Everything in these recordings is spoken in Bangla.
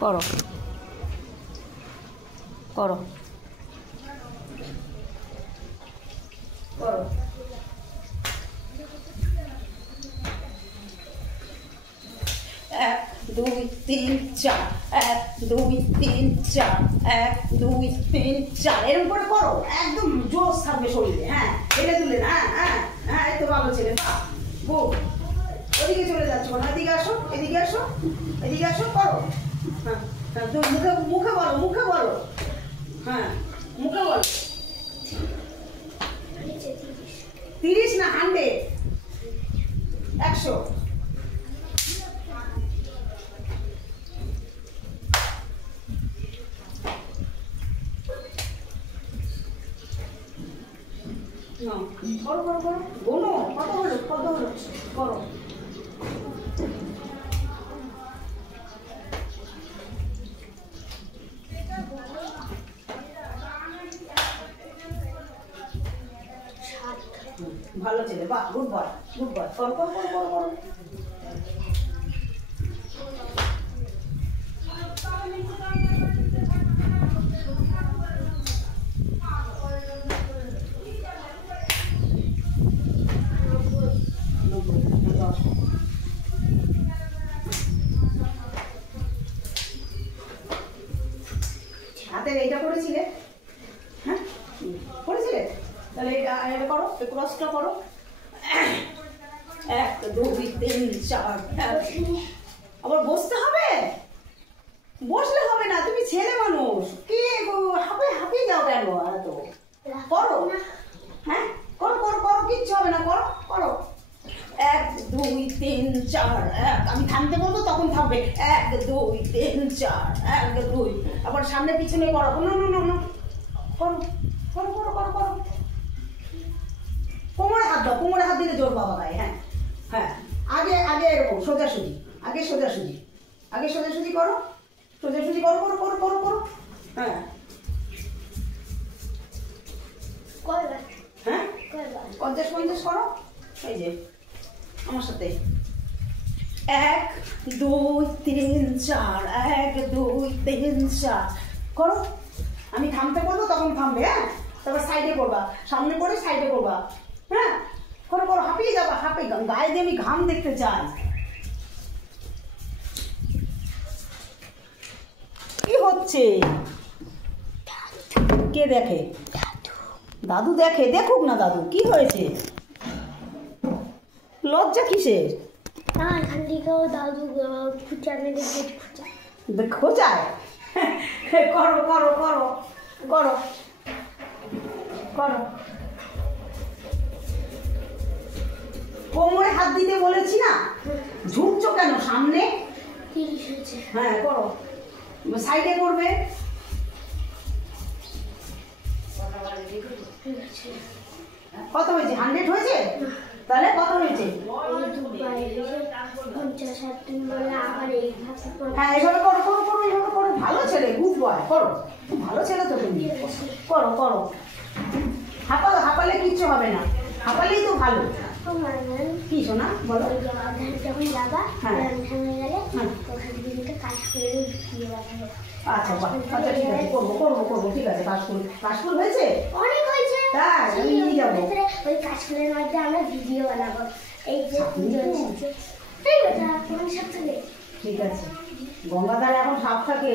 করো করো করো। 1 2 3 4 1 2 3 4 1 2 3 4 এরকম করে করো, একদম জোশ থাকবে শরীরে। হ্যাঁ এটা তুলে হ্যাঁ হ্যাঁ হ্যাঁ, এই তো ভালো ছেলে। গুড। ওদিকে চলে যাচ্ছ না, এদিকে আসো, এদিকে আসো, এদিকে আসো, করো। হ্যাঁ হ্যাঁ, তুমি মুখে মুখে বলো, মুখে বলো। হ্যাঁ মুখে বলো। 30 না 100, 100। করো করো করো, গোনো কত হলো, কত হলো, করো। ভালো ছেলে, বাহ, গুড বয়, গুড বয়, করো করো করো করো করো। হাতের এইটা করেছিলে? হ্যাঁ করেছিলে? তাহলে এটা এটা করো, ক্রসটা করো। 1 2 3 4। আবার বসতে হবে? বসলে হবে না, তুমি ছেলে মানুষ, কি হাঁপে হাঁপিয়ে যাও কেন এত? করো। হ্যাঁ করো করো করো, কিচ্ছু হবে না, করো করো। 1 2 3 4। আমি থামতে বলবো তখন থামবে। 1 2 3 4 1 2। আবার সামনে পিছনে করো। না না না না, করো করো করো করো করো। কোমরে হাত দাও, কোমরে হাত দিলে জোর বাবা গায়ে। হ্যাঁ হ্যাঁ, আগে আগে এরকম সোজাসুজি, আগে সোজাসুজি, আগে সোজাসুজি করো, সোজাসুজি করো করো করো করো করো। হ্যাঁ হ্যাঁ 50 50 করো। এই যে আমার সাথে 1 2 3 4 1 2 3 4 করো। আমি থামতে বলবো তখন থামবে। হ্যাঁ তারপর সাইডে করবা, সামনে করে সাইডে করবা। হ্যাঁ করো করো, হাঁপিয়ে যাবা, হাঁপিয়ে গায়ে দিয়ে আমি ঘাম দেখতে চাই। কি হচ্ছে? কে দেখে? দাদু দেখে, দেখুক না দাদু, কি হয়েছে? লজ্জা কিসের? খোঁচায়? করো করো করো করো করো। কোমরে হাত দিতে বলেছি না, ঝুঁকছো কেন সামনে? হ্যাঁ করো, সাইডে করবে। কত হয়েছে? 100 হয়েছে? তাহলে কত হয়েছে? হ্যাঁ এভাবে করো করো করো, এভাবে করো। ভালো ছেলে, গুড বয়, করো। ভালো ছেলে তো তুমি, করো করো। হাঁপালো, হাঁপালে কিচ্ছু হবে না, হাঁপালেই তো ভালো। কি শোনা বলো? যখন যাবা আচ্ছা আচ্ছা ঠিক আছে, করবো করবো করবো, ঠিক আছে। কাশফুল হয়েছে? অনেক হয়েছে। তাই আমি নিয়ে যাবো। ওই কাশফুলের মধ্যে আমরা ভিডিও বানাবো। এই যে ঠিক আছে। গঙ্গাধারে এখন সাপ থাকে,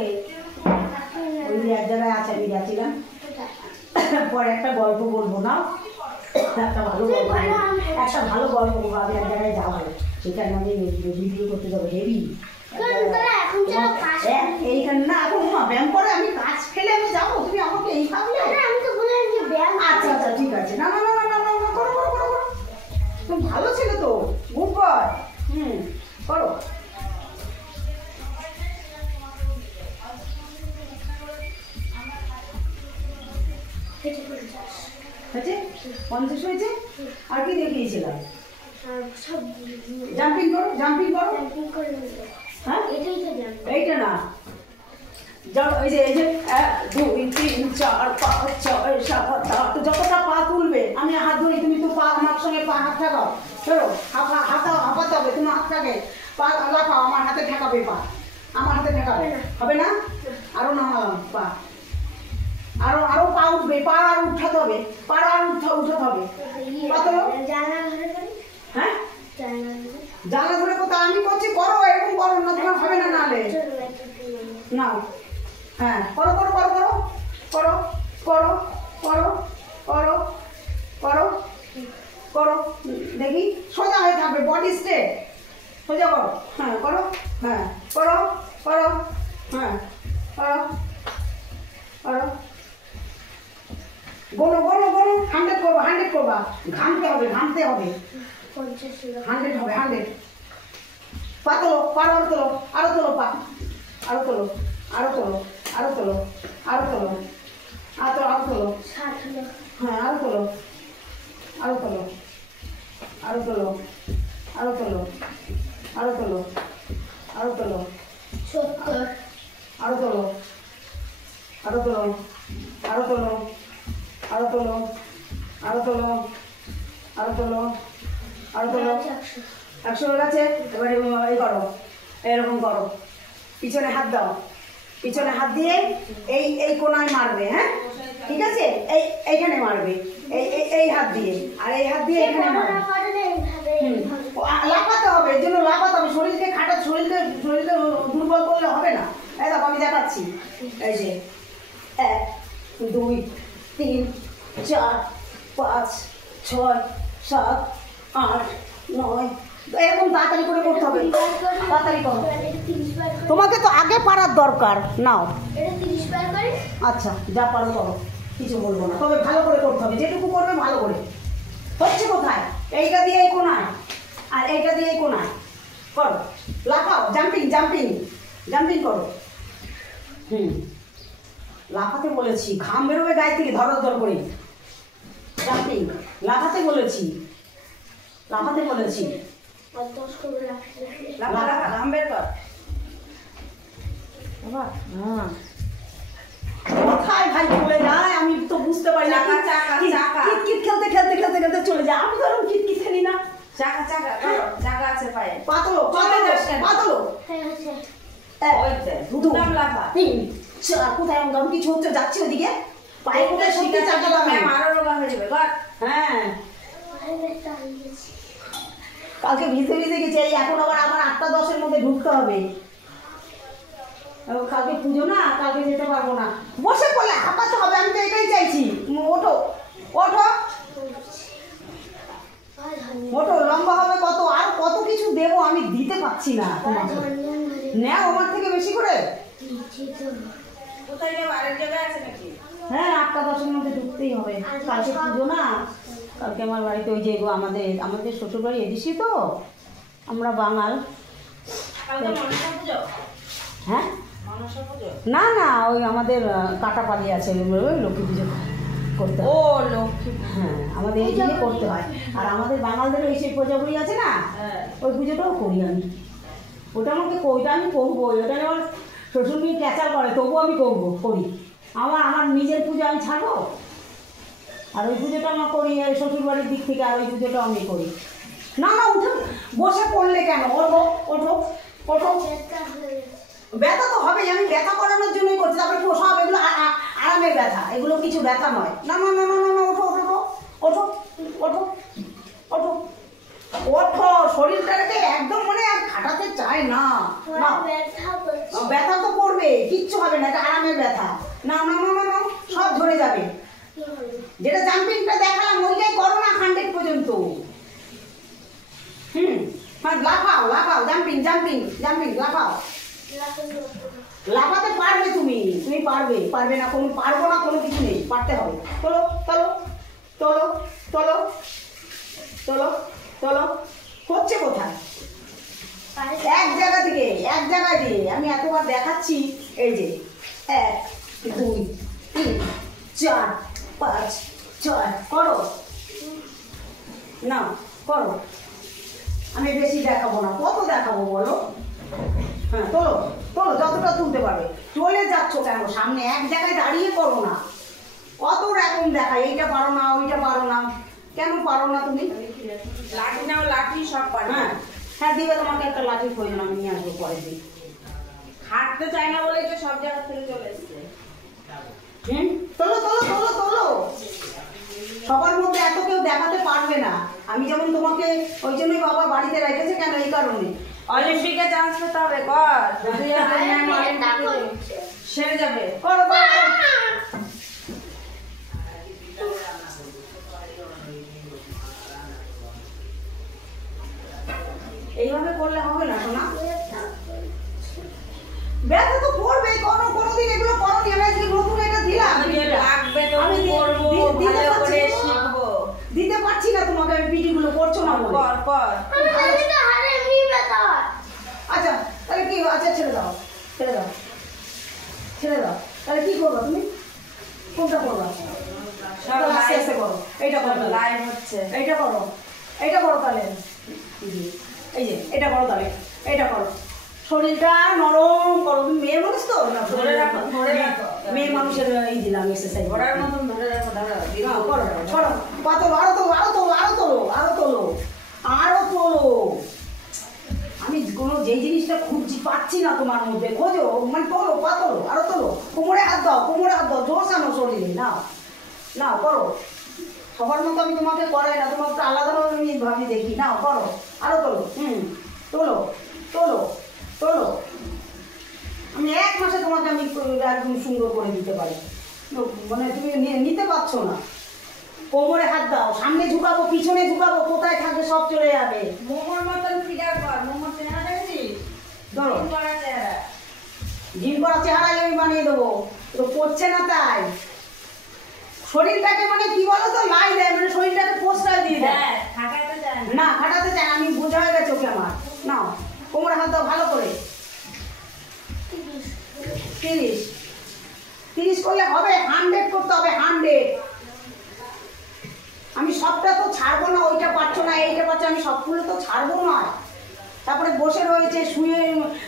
ওই এক জায়গায় আছে, আমি গেছিলাম। পরে একটা গল্প বলবো না, একটা ভালো গল্প, একটা ভালো গল্প বলবো। আমি এক জায়গায় যাবো, সেখানে আমি ভিডিও করতে যাবো। হেভি এইখানে না, এখন ব্যায়াম করে আমি কাজ ফেলে আমি যাবো, তুমি আমাকে এই ভাবলে? আচ্ছা আচ্ছা ঠিক আছে। না না না না না না, করো করো করো করো। তুমি ভালো ছিল তো, গুড বয়। করো। হয়েছে? 50 হয়েছে? আর কি দেখিয়েছিলাম? জাম্পিং করো, জাম্পিং করো। হ্যাঁ এইটা না, এই যে 1 2 3 4 5 6 7 8, যতটা পা তুলবে আমি হাত ধরি, তুমি তো পা আমার সঙ্গে পা হাত ঠেকাও। চলো হাঁপাতে হবে, তোমার হাতটাকে পা লাফাও, আমার হাতে ঠেকাবে, পা আমার হাতে ঠেকাবে। দেখা হবে না? আরো নামালাম পা, আরো আরো পা উঠবে, পা আর উঠাতে হবে, পা আর উঠাতে হবে। কত? হ্যাঁ জানলা ধরে কোথাও আমি করছি, করো এরকম করো না, তোমার হবে না নাহলে নাও। হ্যাঁ করো করো করো করো করো করো করো করো করো করো দেখি সোজা হয়ে থাকবে, বডি স্ট্রেট, সোজা করো। হ্যাঁ করো, হ্যাঁ করো করো, হ্যাঁ করো করো, গোনো গোনো গোনো, 100 করবা, 100 করবা, ঘামতে হবে, ঘামতে হবে, 100 হবে, 100। পা তোলো, পা আরো তোলো, আরো তোলো, পা আরো তোলো, আরো তোলো, আরো তোলো, আরো তোলো, আরো তোলো, হ্যাঁ আরো তোলো, আরো তোলো, আরো তোলো, আরো তোলো, আরো তোলো, আরো তোলো, 70, আরো তোলো, আরো তোলো, আরো তোলো, আরো তোলো, আরো তোলো, আরো তোলো, আরো তোলো, 100 হয়ে গেছে। এবারে এই করো, এরকম করো, পিছনে হাত দাও, পিছনে হাত দিয়ে এই এই কোণায় মারবে, হ্যাঁ ঠিক আছে, এইখানে মারবে, এই হাত দিয়ে, আর এই হাত দিয়ে এখানে মারবে। লাফাতে হবে, এর জন্য লাফাতে হবে, শরীরকে খাটা, শরীরকে দুর্বল করলে হবে না। এই দেখো আমি দেখাচ্ছি, এই যে 1 2 3 4 5 6 7 8 9, এরকম তাড়াতাড়ি করে করতে হবে, তাড়াতাড়ি করো। তোমাকে তো আগে পারার দরকার, নাও। আচ্ছা যা পারো করো, কিছু বলবো না, তবে ভালো করে করতে হবে, যেটুকু করবে ভালো করে। হচ্ছে কোথায়? এইটা দিয়ে এই কোণায়, আর এইটা দিয়ে এই কোণায় করো, লাফাও, জাম্পিং জাম্পিং জাম্পিং করো। লাফাতে বলেছি, ঘাম বেরোবে গায়ে থেকে ধর ধর করে, জাম্পিং, লাফাতে বলেছি, লাফাতে বলেছি, ঘাম বের কর বাবা। হ্যাঁ কোথায় ভাই চলে যায় আমি তো বুঝতে পারি না, কিট খেলতে খেলতে খেলতে খেলতে চলে যায়, আমি তো এরকম কিট খেলি না। চাকা চাকা চাকা আছে পায়ে, পাতলো পাতলো পাতলো, কোথায় আমি কিছু হচ্ছে, যাচ্ছি ওদিকে, পায়ে কোথায় সত্যি চাকা দাম, আরো রোগা হয়ে যাবে। হ্যাঁ কালকে ভিজে ভিজে গেছে, এখন আবার আমার 8টা 10-এর মধ্যে ঢুকতে হবে, কালকে পুজো না, কালকে যেতে পারবো না। বসে পড়লে হাঁপাতে হবে, আমি তো এটাই চাইছি। ওঠো ওঠো ওঠো, লম্বা হবে কত, আর কত কিছু দেবো আমি দিতে পারছি না তোমাকে, নেও আমার থেকে বেশি করে। কোথায় যাবো, আরেক জায়গায় আছে নাকি? হ্যাঁ 8টা 10-এর মধ্যে ঢুকতেই হবে, কালকে পুজো না, কালকে আমার বাড়িতে ওই যে আমাদের শ্বশুরবাড়ি এদিসি তো, আমরা বাঙাল। হ্যাঁ না না, ওই আমাদের কাটাপালি আছে, ওই লক্ষ্মী পুজো করতে হয়। ও লক্ষ্মী, হ্যাঁ আমাদের এই দিকে করতে হয়, আর আমাদের বাঙালদের ওই সেই প্রজাপুরি আছে না, ওই পুজোটাও করি আমি, ওটা ওইটা আমি করবো, ওটা আমার শ্বশুর মেয়ে ক্যাচাল করে, তবুও আমি করি। আমার নিজের পুজো আমি ছাড়বো, আর ওই পুজোটা আমার করি শ্বশুরবাড়ির দিক থেকে, আর ওই পুজোটাও আমি করি। না না উঠে বসে পড়লে কেন, ওঠো ওঠো ওঠো, ব্যথা তো হবেই, আমি ব্যথা করানোর জন্যই করছি, তারপরে সব এগুলো আরামের ব্যথা, এগুলো কিছু ব্যথা নয়। না না না না না, ওঠো ওঠো ওঠো ওঠো ওঠো ওঠো, শরীরটাকে একদম মানে আর খাটাতে চায় না, ব্যথা তো করবে, কিচ্ছু হবে না, এটা আরামের ব্যথা। না না না না না, সব ধরে যাবে। যেটা জাম্পিংটা দেখালাম ওইটাই করো না 100 পর্যন্ত। হ্যাঁ লাফাও লাফাও, জাম্পিং জাম্পিং জাম্পিং, লাফাও, লাফাতে পারবে, তুমি পারবে না, কোনো পারবো না কোনো কিছু নেই, পারতে হবে। তোলো তোলো তোলো তোলো তোলো তোলো, হচ্ছে কোথায়? এক জায়গা দিয়ে আমি এতবার দেখাচ্ছি, এই যে 1 2 3 4 5 6 করো না, করো, আমি বেশি দেখাবো না, কত দেখাবো বলো। হ্যাঁ তোলো তোলো, যতটা তুলতে পারবে। চলে যাচ্ছ কেন সামনে, এক জায়গায় দাঁড়িয়ে করো না, কত রকম দেখায়, এইটা পারো না ওইটা পারো না, কেন পারো না তুমি? লাঠি নাও, লাঠি সব পারে। হ্যাঁ হ্যাঁ দিবে, তোমাকে একটা লাঠির প্রয়োজন, আমি নিয়ে আসবো পরের দিন। হাঁটতে চায় না বলেই তো সব জায়গা থেকে চলে এসছে। হুম, তোলো তোলো তোলো তোলো। সবার মধ্যে এত কেউ দেখাতে পারবে না। আমি যেমন তোমাকে ওই জন্যই বাবা বাড়িতে রেখেছে, কেন এই কারণে। অলিম্পিকে চান্স পেতে হবে, কর। তুই আর তোর ম্যাম অলিম্পিকে সেরে যাবে। করো করো। এইভাবে করলে হবে না সোনা, ব্যথা তো করবে। কোনোদিন এগুলো করোনি, আমি আজকে নতুন এটা দিলাম। লাগবে তো আমি করবো, দিতে ভালো পারছি করে না। শিখবো। দিতে পারছি না তোমাকে, আমি পিটিগুলো করছো না বলে। কর কর। আমি তো হারে এমনি ব্যথা হয়। আচ্ছা তাহলে কি, আচ্ছা ছেড়ে দাও ছেড়ে দাও ছেড়ে দাও। তাহলে কি করবো তুমি, কোনটা করবো? সব আস্তে আস্তে করো। এইটা করো, লাইভ হচ্ছে। এইটা করো, এইটা করো তাহলে। এই যে এটা করো তাহলে, এইটা করো। শরীরটা নরম করো। তুমি মেয়ে মানুষ তো না, ধরে রাখো, ধরে রাখো। মেয়ে মানুষের এই দিলাম এক্সারসাইজ। ঘোড়ার মতন ধরে রাখো, ধরো। করো করো, পাতলো, আরো তোলো আরো তোলো আরো তোলো আরো তোলো আরো তোলো। আমি কোনো যেই জিনিসটা খুঁজছি পাচ্ছি না তোমার মধ্যে, খোঁজো, মানে তোলো, পাতলো, আরো তোলো। কোমরে হাত দাও, কোমরে হাত দাও, জোর আনো শরীরে। নাও নাও করো। সবার মতো আমি তোমাকে করাই না, তোমাকে আলাদাভাবে আমি ভাবি দেখি। নাও করো, আরো তোলো। তোলো তোলো তোলো। আমি 1 মাসে তোমাকে আমি একদম সুন্দর করে দিতে পারি, মানে তুমি নিতে পারছো না। কোমরে হাত দাও, সামনে ঝুঁকাবো, পিছনে ঝুঁকাবো, কোথায় থাকবে সব চলে যাবে। মোমোর মতন ফিগার কর। মোমোর চেহারা দেখেছিস? ধরো, জিম করা চেহারা। জিম করা চেহারাই আমি বানিয়ে দেবো। তো করছে না তাই। শরীরটাকে মানে কি বলো তো, লাই দেয়, মানে শরীরটাকে পোস্টার দিয়ে দেয়। হ্যাঁ, খাটাতে চায় না। না খাটাতে চায় না, আমি বোঝা হয়ে গেছে ওকে আমার। নাও কোমরে হাত দাও ভালো করে। 30 30 করলে হবে, 100 করতে হবে, 100। আমি সবটা তো ছাড়বো না, ওইটা পারছো না এইটা পারছো, আমি সবগুলো তো ছাড়বো না। তারপরে বসে রয়েছে, শুয়ে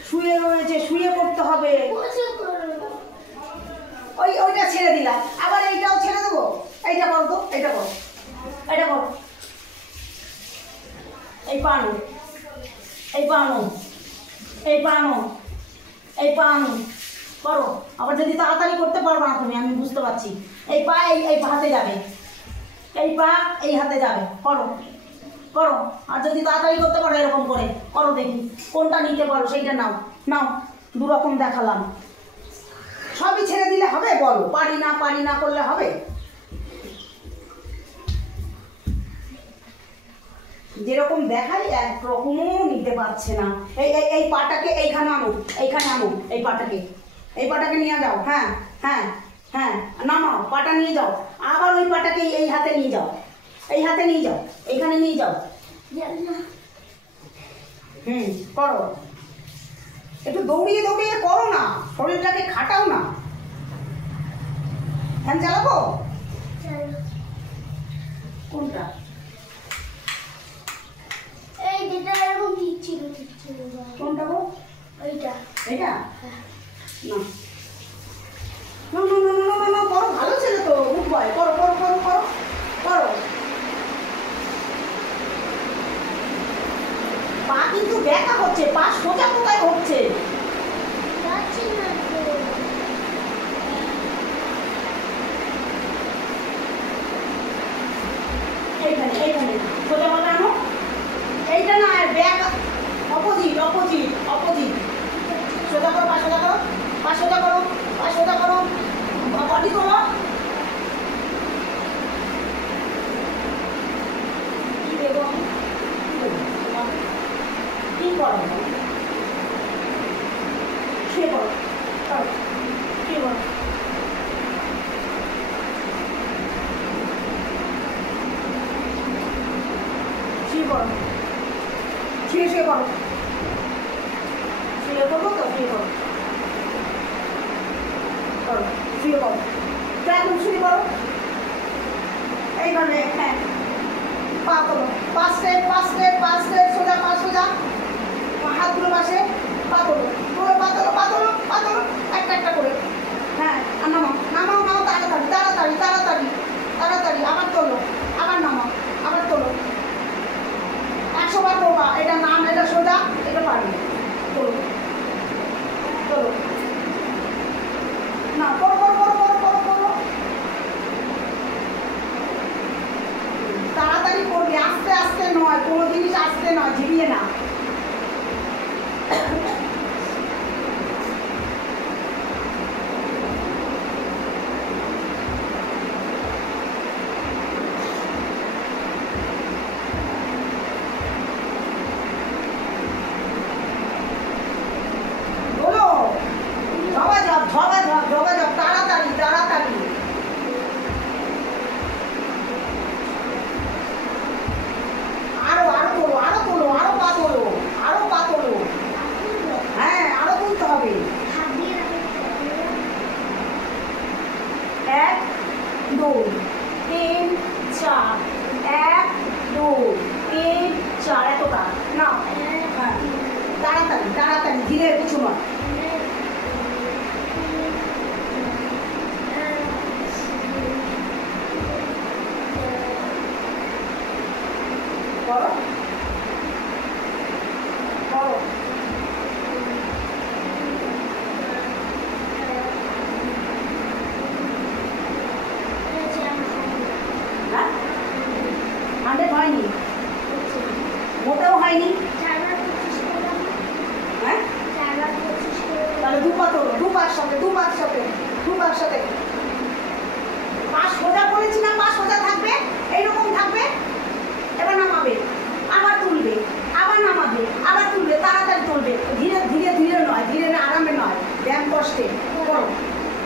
শুয়ে রয়েছে, শুয়ে করতে হবে। বসে করো। ওইটা ছেড়ে দিলাম, আবার এইটাও ছেড়ে দেবো। এইটা করো তো, এইটা করো, এইটা করো। এই পানো, এই পানো, এই পানো, এই পানো করো। আবার যদি তাড়াতাড়ি করতে পারবো না তুমি, আমি বুঝতে পারছি। এই পা এই হাতে যাবে, এই পা এই হাতে যাবে। করো করো। আর যদি তাড়াতাড়ি করতে পারো এরকম করে করো, দেখি কোনটা নিতে পারো সেইটা নাও। নাও, 2 রকম দেখালাম। সবই ছেড়ে দিলে হবে? বলো, পারি না করলে হবে? যেরকম দেখাই একরকমও নিতে পারছে না। এই পাটাকে এইখানে আনো, এইখানে আনো। এই পাটাকে নিয়ে যাও। হ্যাঁ হ্যাঁ হ্যাঁ, নামাও, পাটা নিয়ে যাও। আবার ওই পাটাকে এই হাতে নিয়ে যাও, এই হাতে নিয়ে যাও, এইখানে নিয়ে যাও। করো। একটু দৌড়িয়ে দৌড়িয়ে করো না, শরীরটাকে খাটাও না। ফ্যান চালাবো? কোনটা? এই যেটা এরকম ঠিক ছিল কোনটা গো? ওইটা। এটা না না না না না না না, করো, ভালো ছেলে তো, গুড বয়। করো করো করো করো করো। পা কিন্তু ব্যাকা হচ্ছে, পা সোজা কোথায় হচ্ছে? যাচ্ছি না তো। এইখানে এইখানে সোজা কথা আনো। এইটা না, ব্যাক অপোজিট অপোজিট অপোজিট। সোজা করো, পা সোজা করো, পা সোজা করো, পা সোজা করো, বডি করো। কি দেবো আমি? কি করো? শুয়ে পড়ো, করো, শুয়ে পড়ো। শুয়ে পড়ো, শুয়ে পড়ো, শুয়ে পড়বো তো, শুয়ে পড়ো, করো, শুয়ে পড়ো, এখন শুয়ে পড়ো। এইভাবে, হ্যাঁ, পা করো, 5 স্টেপ 5 স্টেপ 5 স্টেপ, সোজা পা সোজা, হাতগুলো পাশে, পা করো, পুরো পা তোলো পা তোলো পা তোলো, একটা একটা করে। হ্যাঁ, আর নামাও নামাও নামাও, তাড়াতাড়ি তাড়াতাড়ি তাড়াতাড়ি তাড়াতাড়ি, আবার তোলো, আবার নামাও, আবার তোলো। 100 বার করবা। এটা নাম, এটা সোজা, এটা পারবে। তোলো তোলো পা তোলো, দু পা একসাথে, দু পা একসাথে, দু পা একসাথে। পা সোজা করেছি না, পা সোজা থাকবে, এইরকম থাকবে। এবার নামাবে, আবার তুলবে, আবার নামাবে, আবার তুলবে, তাড়াতাড়ি তুলবে, ধীরে ধীরে ধীরে নয়, ধীরে না, আরামে নয়, ব্যায়াম কষ্টে করো,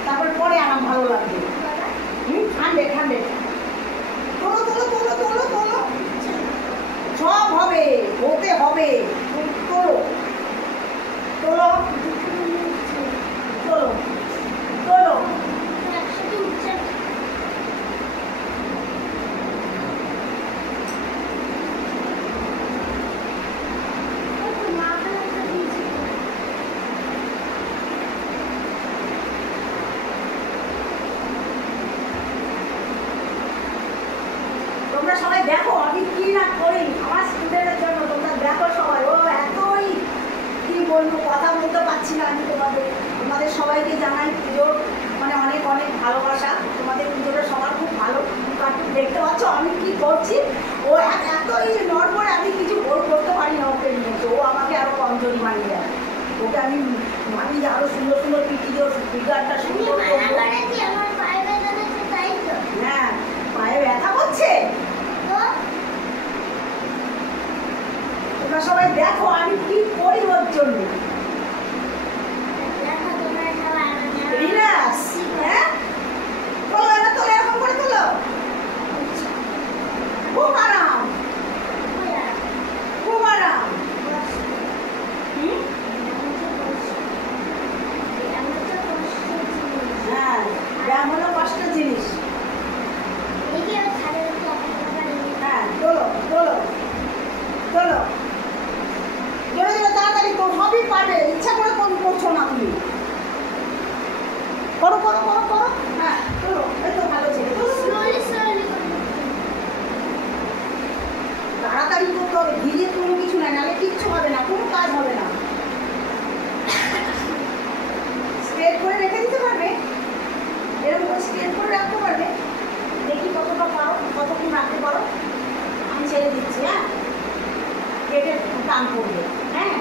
তারপর পরে আরাম ভালো লাগবে। ঠান্ডে ঠান্ডে তোলো তোলো তোলো তোলো তোলো, সব হবে, হতে হবে, তোলো তোলো তোলো তোলো। তোমরা সবাই দেখো আমি কি না করি আমার স্টুডেন্টের জন্য, তোমরা দেখো সবাই। ও এতই কি বলবো, কথা বলতে পারছি না আমি তোমাদের। তোমাদের সবাইকে জানাই পুজোর মানে অনেক অনেক ভালোবাসা। তোমাদের পুজোটা সবার খুব ভালো দেখতে পাচ্ছ আমি কি করছি। ও এতই নড়বড়ে, আমি কিছু করতে পারি না ওকে নিয়ে। ও আমাকে আরো কমজোরি বানিয়ে দেয়। ওকে আমি মানি যে আরো সুন্দর সুন্দর পিটি দিয়ে ফিগারটা সুন্দর করবো। হ্যাঁ, পায়ে ব্যথা করছে। তোমরা সবাই দেখো আমি কি করি ওর জন্য। রিল্যাক্স, হ্যাঁ তোলো, এবার তোলো, এরকম করে তোলো, খুব আরাম, খুব আরাম। হ্যাঁ, ব্যায়াম হলো কষ্টের জিনিস। হ্যাঁ, তোলো তোলো তোলো, জোরে জোরে তাড়াতাড়ি তো সবই পারবে, ইচ্ছা করে করছো না তুমি। করো করো করো করো, হ্যাঁ তোলো, এই তো ভালো ছিল। তাড়াতাড়ি করতে হবে, ধীরে কোনো কিছু না, নাহলে কিচ্ছু হবে না, কোনো কাজ হবে না। স্ট্রেট করে রেখে দিতে পারবে, এরকম করে স্ট্রেট করে রাখতে পারবে। দেখি কতটা পারো, কতক্ষণ রাখতে পারো। আমি ছেড়ে দিচ্ছি। হ্যাঁ, পেটে টান করবে, হ্যাঁ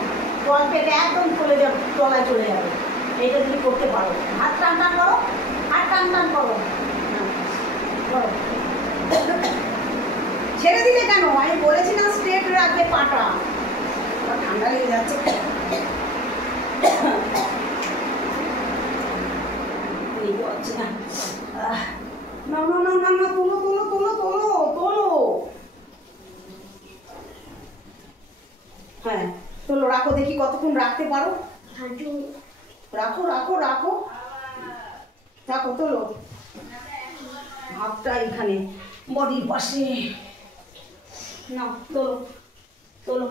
জল পেটে একদম চলে যাবে, তলায় চলে যাবে। এইটা তুমি করতে পারো। হাত টান টান করো, হাত টান টান করো, করো। ছেড়ে দিলে কেন? আমি বলেছি না স্ট্রেট রাখবে পাটা। ঠান্ডা লেগে যাচ্ছে। না না না না না, তোলো তোলো তোলো তোলো তোলো। হ্যাঁ তোলো, রাখো দেখি কতক্ষণ রাখতে পারো। রাখো রাখো রাখো রাখো, তোলো। হাতটা এখানে বডির পাশে, না তোলো তোলো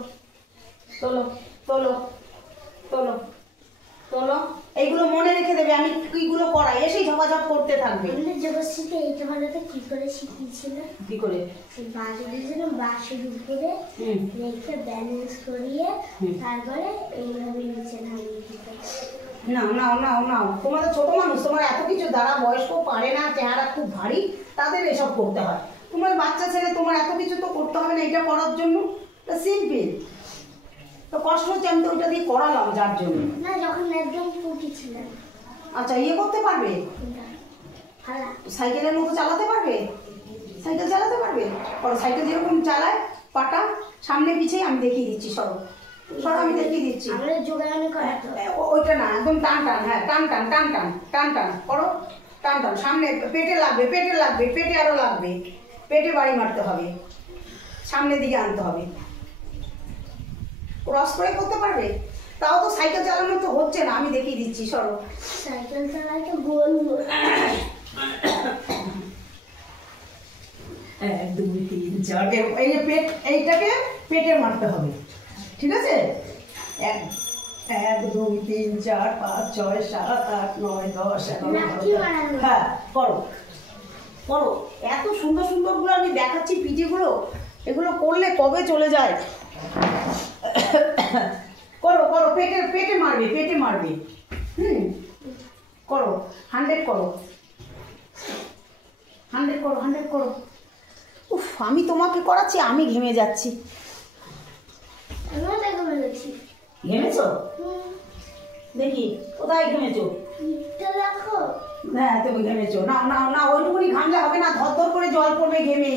তোলো তোলো তোলো তোলো। এইগুলো মনে রেখে দেবে, আমি কিগুলো করাই, এসেই ঝপাঝপ করতে থাকবে। জবরদস্তিতে এইটা বানাতে কি করে শিখিয়েছিল? কি করে? বাঁশের উপরে রেখে ব্যালেন্স করিয়ে তারপরে এইভাবে নিচে নামিয়ে দিতে। না না না না, তোমাদের ছোট মানুষ, তোমার এত কিছু দ্বারা বয়স্ক পারে না, চেহারা খুব ভারী, তাদের এসব করতে হয়। তোমার বাচ্চা ছেলে, তোমার এত কিছু তো করতে হবে না এটা করার জন্য। সিম্পল তো, কষ্ট হচ্ছে, আমি তো ওইটা দিয়ে করালাম যার জন্য। না, যখন একদম পুটি ছিলেন। আচ্ছা, ইয়ে করতে পারবে, সাইকেলের মতো চালাতে পারবে, সাইকেল চালাতে পারবে। সাইকেল যেরকম চালায় পাটা সামনে পিছিয়ে, আমি দেখিয়ে দিচ্ছি। সরো সরো, আমি দেখিয়ে দিচ্ছি। ওইটা না, একদম টান টান, হ্যাঁ টান টান টান টান টান টান করো, টান টান। সামনে পেটে লাগবে, পেটে লাগবে, পেটে আরো লাগবে, পেটে বাড়ি মারতে হবে, সামনের দিকে আনতে হবে। ক্রস করে করতে পারবে? তাও তো সাইকেল চালানো তো হচ্ছে না, আমি দেখিয়ে দিচ্ছি। সরো, সাইকেল চালাতে বলবো। 1 2 3 4, এই যে পেট, এইটাকে পেটে মারতে হবে, ঠিক আছে? 1 2 3 4 5 6 7 8 9 10 11। হ্যাঁ করো করো, এত সুন্দর সুন্দরগুলো আমি দেখাচ্ছি পিটিগুলো, এগুলো করলে কবে চলে যায়। করো করো, পেটে পেটে মারবে, পেটে মারবে। করো, 100 করো, 100 করো, 100 করো। উফ, আমি তোমাকে করাচ্ছি, আমি ঘেমে যাচ্ছি। ঘেমেছো? দেখি কোথায় ঘেমেছো? এটা দেখো। হ্যাঁ তুমি ঘেমেছো। না না না, ওইটুকুনি ঘামলে হবে না, ধর করে জল পড়বে ঘেমে,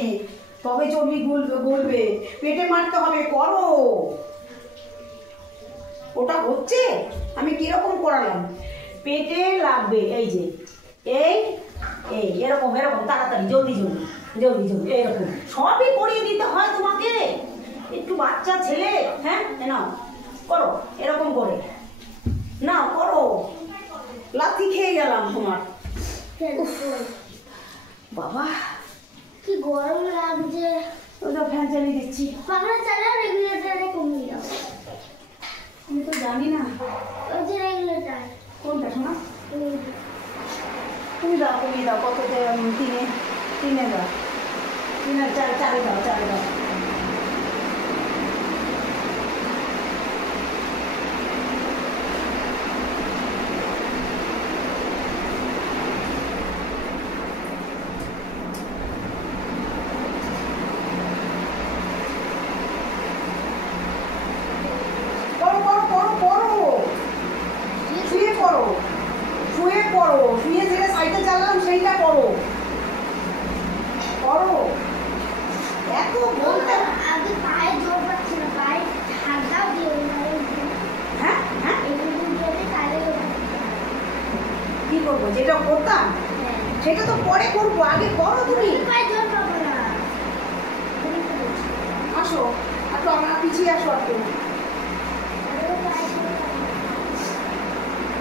তবে চর্বি গলবে। পেটে মারতে হবে, করো। ওটা হচ্ছে, আমি কিরকম করালাম, পেটে লাগবে, এই যে এই এই এরকম এরকম, তাড়াতাড়ি জলদি জলদি জলদি জলদি, এরকম সবই করিয়ে দিতে হয় তোমাকে, একটু বাচ্চা ছেলে। হ্যাঁ নাও করো, এরকম করে না করো। লাথি খেয়ে গেলাম তোমার। উফ, বাবা কি গরম লাগছে। ওটা ফ্যান চালিয়ে দিচ্ছি। পাখা চালাও, রেগুলেটরে কমিয়ে দাও। আমি তো জানি না ওই যে রেগুলেটর। কোনটা শোনা, তুমি দাও, তুমি দাও, কততে? তিনে দাও, চারে দাও, চারে দাও। করো করো করো করো, শুয়ে পড়ো, শুয়ে পড়ো, শুয়ে যেটা সাইকেল চালালাম সেইটা করো, করো। এত বলতে, আগে পায়ে জোর পাচ্ছি না, পায়ে ঠান্ডাও দিয়ে হ্যাঁ হ্যাঁ, এগুলো দিয়ে তাহলে কি করবো? যেটা করতাম সেটা তো পরে করবো, আগে করো তুমি। পায়ে জোর পাবো না। আসো, একটু আমার পিছিয়ে আসো, একটু।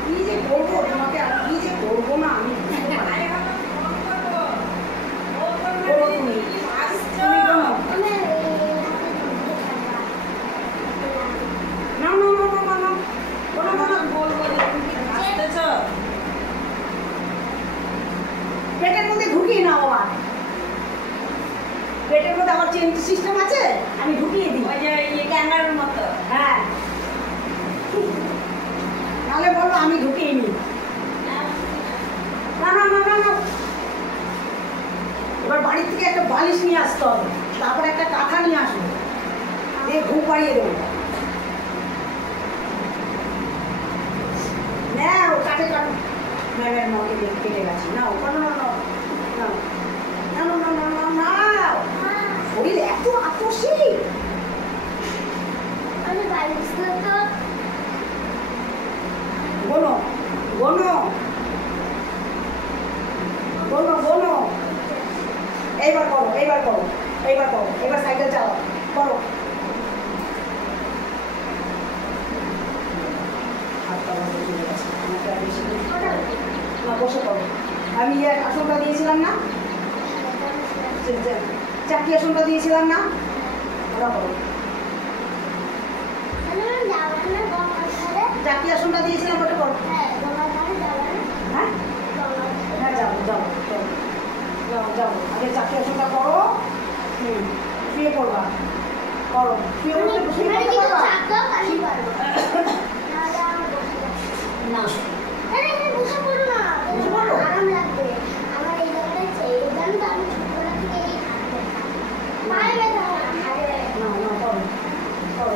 কি যে করবো তোমাকে, আর কি যে করবো না আমি বুঝতে পারি না। করো তুমি, তুমি করো। না না না না না না, করো না না, পেটের মধ্যে ঢুকিয়ে নাও আবার। পেটের মধ্যে আবার চেন সিস্টেম আছে, আমি ঢুকিয়ে দিই, ওই যে ক্যাঙ্গারুর মতো। হ্যাঁ, নাহলে বলো আমি ঢুকিয়ে নিই। না না না না না, এবার বাড়ির থেকে একটা বালিশ নিয়ে আসতে হবে, তারপর একটা কাঁথা নিয়ে আসবো, দিয়ে ঘুম পাড়িয়ে দেবো। নাও কাটে কাটো, ম্যামের মগে কেটে গেছে, নাও না না না না না না না না না না, শরীর এত আতসী। আমি বাড়ি তো গোনো গোনো গোনো গোনো, এইবার করো, এইবার করো, এইবার করো, এবার সাইকেল চালাও, করো। হাতটা বসে চলে গেছে, আমাকে আর বেশি দিন না, বসে করো। আমি যে আসনটা দিয়েছিলাম না, চাকরি আসনটা দিয়েছিলাম না, ওরা করো। চাকরি আসনটা দিয়েছিলাম, ওটা করো। হ্যাঁ হ্যাঁ, যাবো যাবো যাবো যাবো যাবো, আগে চাকরি আসনটা করো। শুয়ে পড়বা, করো, শুয়ে পড়তে পারবা না? বসে পড়ো না, আরাম লাগবে। আমার এই জায়গাটা এই জন্য তো আমি ছোটবেলা থেকে এই পায়ে ব্যথা হয়, না না, করো করো।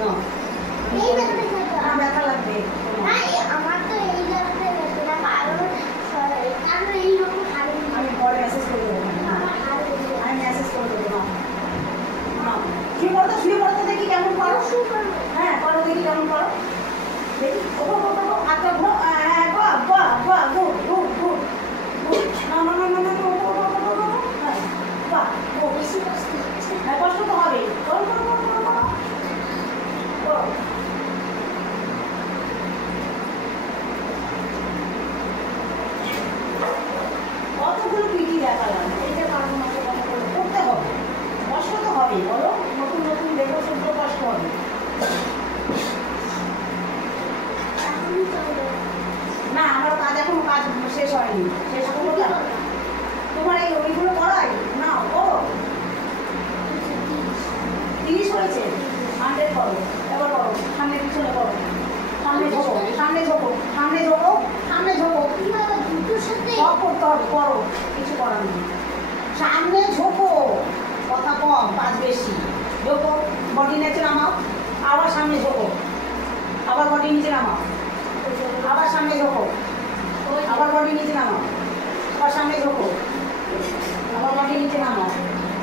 না এই জায়গাটা খেতে না, ব্যথা লাগবে। আমার তো এই জায়গাটাই ব্যথা না, কারণ এইরকম হাড়ে আমি পরে মেসেজ করে দেবো, আমার হাড়ে আমি মেসেজ করে দেবো। না না, শুয়ে পড়তে দেখি কেমন করো। হ্যাঁ করো, দেখি কেমন করো, দেখি। ও হাতটা ঘো, হ্যাঁ, বাহ বাহ বাহ, গুড গুড গুড গুড। না না না না না, হ্যাঁ বাহ, গুড। বেশি কষ্ট হচ্ছে। হ্যাঁ, কষ্ট তো হবে, করো করো করো করো করো করো। কতগুলো পিটি দেখালাম, এইটা কারণ মতো কত করে করতে হবে, কষ্ট তো হবে, বলো। নতুন নতুন দেখো, শুদ্ধ কষ্ট হবে। এখনই চলো। না, আমার কাজ এখন কাজ শেষ হয়নি, শেষ করবো তো। তোমার এই ওইগুলো করাই না, করো। 30 হয়েছে, 100 করো, এবার করো, সামনে পিছনে করো, সামনে ঝোঁকো, সামনে ঝোঁকো, সামনে ঝোঁকো, সামনে ঝোঁকো, কিভাবে দুটোর সাথে সব করতে হবে, করো। কিছু করার নেই। সামনে ঝোঁকো, কথা কম, কাজ বেশি। ঝোঁকো, বডি নিচে নামাও, আবার সামনে ঝোঁকো, আবার বডি নিচে নামাও, আবার সামনে ঝোঁকো, আবার বডি নিচে নামাও, আবার সামনে ঝোঁকো, আবার বডি নিচে নামাও,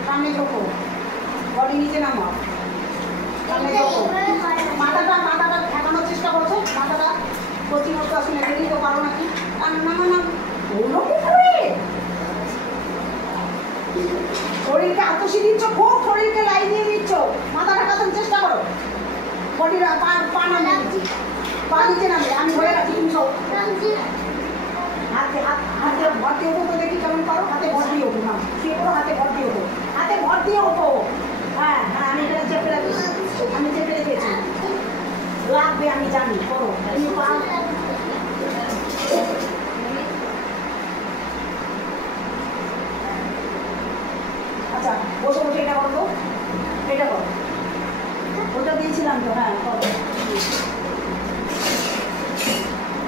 সামনে ঝোঁকো, বডি নিচে নামাও, সামনে ঝোঁকো। মাথাটা ঠেকানোর চেষ্টা করছো, মাথাটা কোচিং করতে আসলে এগিয়ে দিতে পারো নাকি? না না না, ওরকম করে শরীরকে আতসি দিচ্ছ, খুব শরীরকে লাই দিয়ে দিচ্ছ, মাথাটা কাটানোর চেষ্টা করো। বডির পা নামে পা নিচে নামে, আমি ধরে রাখি, তুমি সব হাতে হাতে ভর দিয়ে ওঠো তো দেখি কেমন পারো। হাতে ভর দিয়ে ওঠো, না শুয়ে করো, হাতে ভর দিয়ে ওঠো, হাতে ভর দিয়ে ওঠো। হ্যাঁ হ্যাঁ, আমি এটা চেপে রাখছি, আমি চেপে রেখেছি, লাগবে আমি জানি, করো। আচ্ছা বসে বসে এটা করো তো, এটা করো, ওটা দিয়েছিলাম তো, হ্যাঁ করো।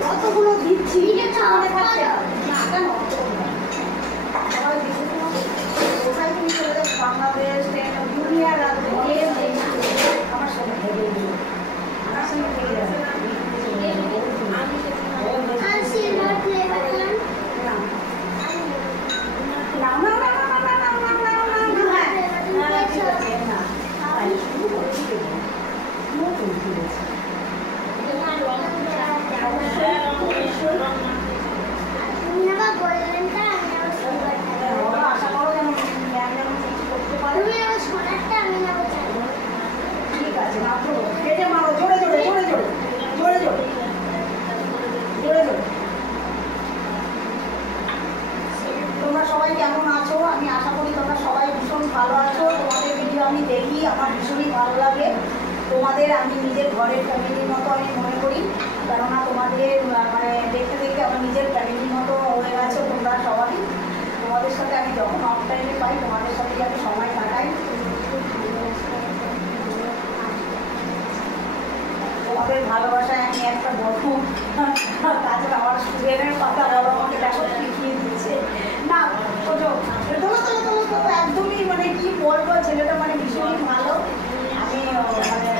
কতগুলো দিচ্ছি মনে থাকছে না কেন? সবাই দিচ্ছে তো, কোথায় তুমি চলে যাবে? বাংলাদেশ দুনিয়ার আমার সঙ্গে থেকে আমার সঙ্গে থেকে যাবে। ঠিক আছে, মাত্র কেটে মারো, জোরে জোরে জোরে জোরে জোরে জোরে জোরে জোরে। তোমরা সবাই কেমন আছো? আমি আশা করি তোমরা সবাই ভীষণ ভালো আছো। তোমাদের ভিডিও আমি দেখি, আমার ভীষণই ভালো লাগে। তোমাদের আমি নিজের ঘরের ফ্যামিলির মতো আমি মনে করি, কেননা তোমাদের মানে দেখতে দেখতে আমার নিজের ফ্যামিলির মতো হয়ে গেছো তোমরা সবাই। তোমাদের সাথে আমি যখন অফ টাইমে পাই, তোমাদের সাথে আমি সময় কাটাই। তোমাদের ভালোবাসায় আমি একটা বড় কাজে আমার স্টুডেন্টের কথা বলো, আমাকে দেখো শিখিয়ে দিচ্ছে না। একদমই মানে কি বলবো, ছেলেটা মানে ভীষণই ভালো। আমি মানে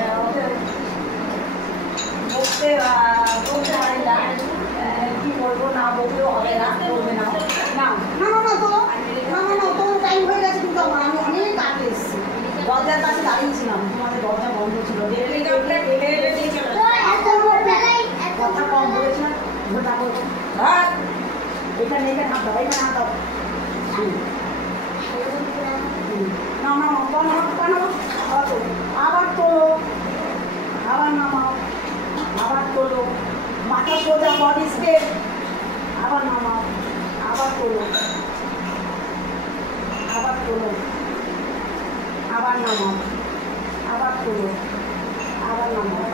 ওকে বলতে পারি না, কি বলবো, না বললেও হবে না, বলবে না। না না না না, তো না না না, তো টাইম হয়ে গেছে কিন্তু আমার, আমি অনেক আগে এসেছি, দরজার কাছে দাঁড়িয়েছিলাম, তোমাদের দরজা বন্ধ ছিল। কথা কম বলেছিলাম, ঘোটা করছো এখানে এখানে হাত দাও, এখানে হাত দাও। নামাও, আবার তোলো, আবার নামাও, আবার তোলো, মাথা সোজা, বডি স্ট্রেট, আবার নামাও, আবার তোলো, আবার তোলো, আবার নামাও, আবার তোলো, আবার নামাও।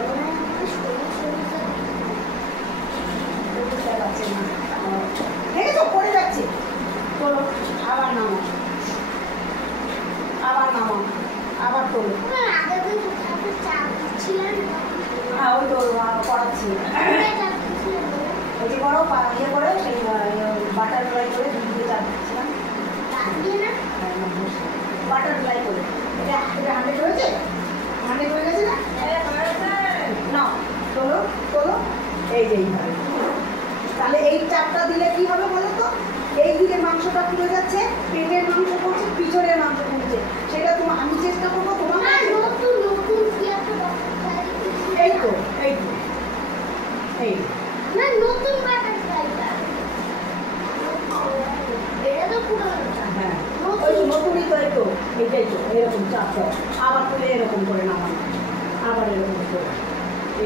দেখেছো পড়ে যাচ্ছে, তোলো, আবার নামাও, আবার নামাও, আবার তোলো। হ্যাঁ ওই তো পড়াচ্ছি, ওই যে করো ইয়ে করে সেই বাটারফ্লাই করে দুদিকে চাপ দিচ্ছিলাম, বাটারফ্লাই করে। এটা 100 হয়েছে, 100 হয়ে গেছে না? না তোলো তোলো, এই যে এইভাবে। তাহলে এই চাপটা দিলে কি হবে বলো তো? এই দিকে মাংসটা পুড়ে যাচ্ছে, পেটের মাংস পড়ছে, পিছনের মাংস পড়ছে। সেটা আমি চেষ্টা করবো তোমার এই তো এই তো এই না নতুন বাটারফ্লাইটা এটা তো পুরনো। হ্যাঁ ওই নতুনই তো, এই তো এইটাই তো, এরকম চাপ দাও, আবার তুলে এরকম করে নামানো, আবার এরকম করে,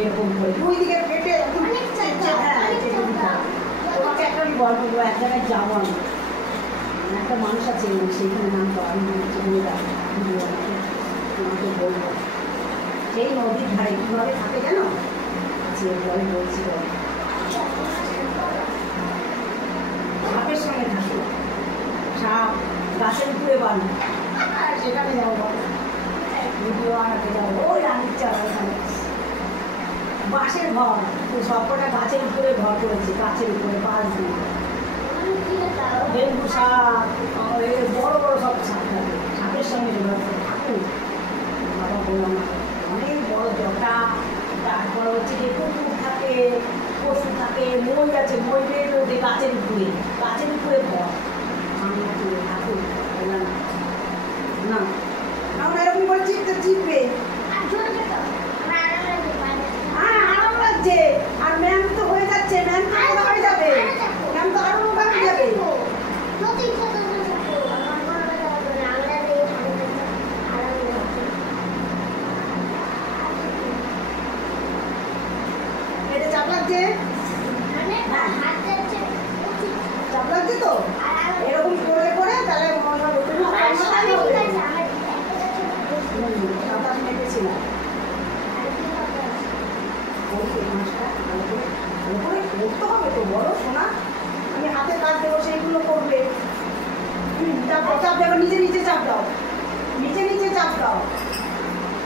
এরকম করে দুই দিকে পেটে অনেক চাপ। হ্যাঁ তোমাকে একটা আমি গল্প বলবো। এক জায়গায় যাবো আমি, একটা মানুষ আছে সেইখানে নাম তো আমি তোমাকে বলবো। সেই নদীর ধারে কীভাবে থাকে জানো? যে বলে বলছি, সাপের সঙ্গে থাকে, সাপ গাছের উপরে বাড়ি, সেখানে যাবো, ভিডিও আনাতে যাবো, ওই রানীর চাল ওখানে বাঁশের ঘর, সবকটা গাছের উপরে ঘর করেছে, গাছের উপরে পাশ দিয়ে। বেগুন শাক, এই বড় বড় সব শাক থাকে। শাকের সঙ্গে যেগুলো ঠাকুর বাবা বললাম না, অনেক বড় জটা, তারপর হচ্ছে যে কুকুর থাকে, পশু থাকে, মই আছে, মই বেরোতে গাছের উপরে ঘর। আমি ঠাকুর বললাম না, আমরা এরকম করে চিপবে। হ্যাঁ, আরাম লাগছে। আর ম্যাম তো হয়ে যাচ্ছে, ম্যাম তো মোটা হয়ে যাবে, ম্যাম তো আরো মোটা হয়ে যাবে। এটা চাপ লাগছে, চাপ লাগছে তো এরকম করে করে তাহলে সাঁতার মেটেছিলাম। করতে হবে তো, বলো শোনা, আমি হাতে কাজ দেবো, সেইগুলো করবে। তারপর চাপ দেবো, নিচে নিচে চাপ দাও, নিচে নিচে চাপ দাও।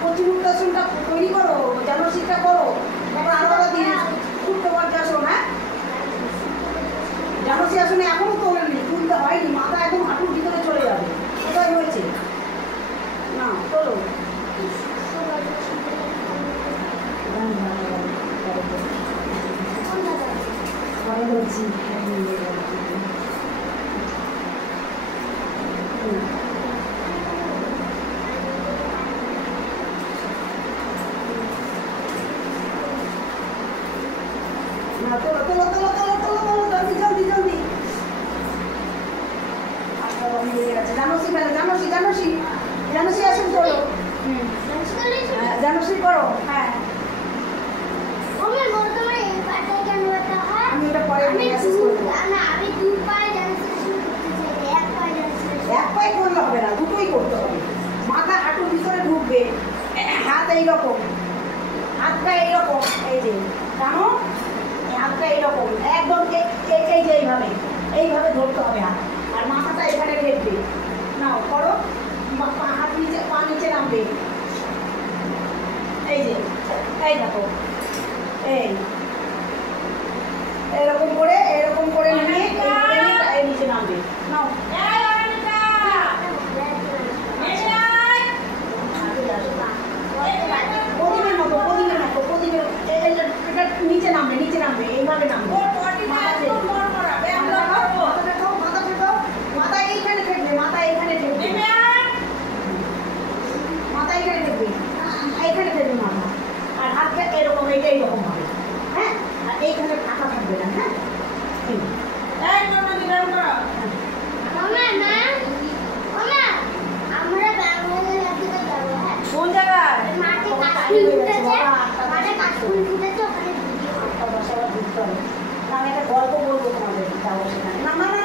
প্রতিমুক্তাসনটা তৈরি করো, জানসিটা করো, তারপর আরো দিয়ে ছুটতে বজ্রাসন। হ্যাঁ, জানসি আসনে এখনো তোলেনি, তুলতে হয়নি, মাথা একদম হাঁটুর ভিতরে চলে যাবে। কোথায় হয়েছে না, তোলো। তোলো তোলো তোলো তোলো তোলো তোলো, জলদি জলদি জলদি। আচ্ছা, বন্ধ হয়ে গেছে। জানসি ফেলো, জানসি জানসি জানসি আসুন, তোলো। জানসি করো। হ্যাঁ, আমি এটা পরে মেসেজ করবো। এক পায়ে করলে হবে না, দুটোই করতে হবে। মাথা হাঁটুর ভিতরে ঢুকবে, হাত এইরকম, হাতটা এইরকম, এই যে জানো, হাতটা এইরকম একদম এই যে এইভাবে এইভাবে ধরতে হবে হাত, আর মাথাটা এখানে ঢেকবে। নাও করো, হাত নিচে, পা নিচে নামবে, এই যে এই দেখো, এই এরকম করে নিয়ে এই নিচে নামবে। নাও, নিচে নামবে, নিচে নামবে, এইভাবে নামবে। মাথা এইখানে ঠেকবে, মাথা এইখানে ঠেকবে, মাথা এইখানে ঠেকবে, এইখানে ঠেকবে মাথা। আর হাতটা এরকম, এইটা এইরকম হবে। হ্যাঁ, আর এইখানে ফাঁকা থাকবে না। হ্যাঁ, কোন জায়গায়? আমি একটা গল্প বলবো তোমাদের, যাবো সেখানে। না না